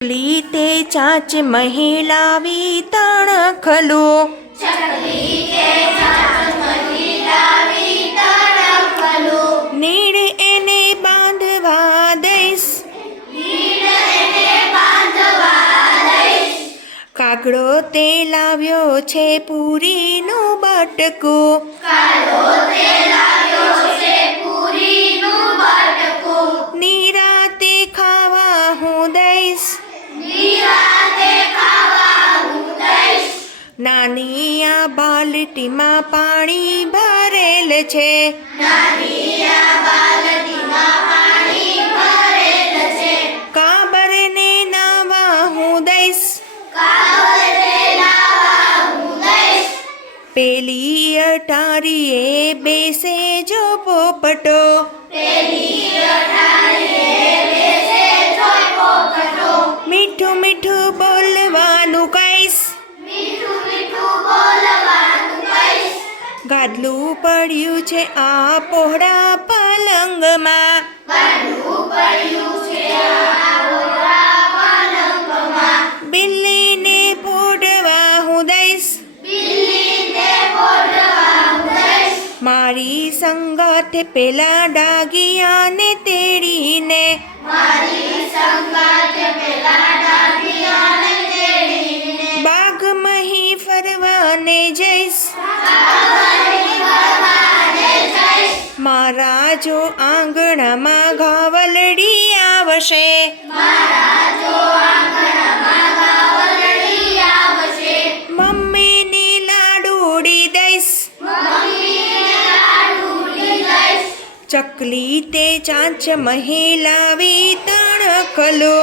ચકલી તે ચાંચ મહિલાવી તણખલો નીડ એને બાંધવા દઈશ કાગડો તે લાવ્યો છે પૂરીનું બટકું નિરાતે ખાવા હું દઈશ નાની આ બાલટીમાં પાણી ભરેલ છે કાબરને નાવા હું દઈશ પેલી અટારીએ બેસે જો પોપટો મીઠું મીઠું બોલવાનું કહીશ ગાદલું પડ્યું છે આ પહોળા પલંગમાં બિલ્લીને ફોડવા હું દઈશ મારી સંગાથે પેલા ડાગિયાને તેડીને બાગમહી ફરવાને જઈશ મારા જો આંગણામાં ઘાવલડી આવશે મમ્મીની લાડુડી દઈશ ચકલી તે ચાંચ મહિલાવી તણખલો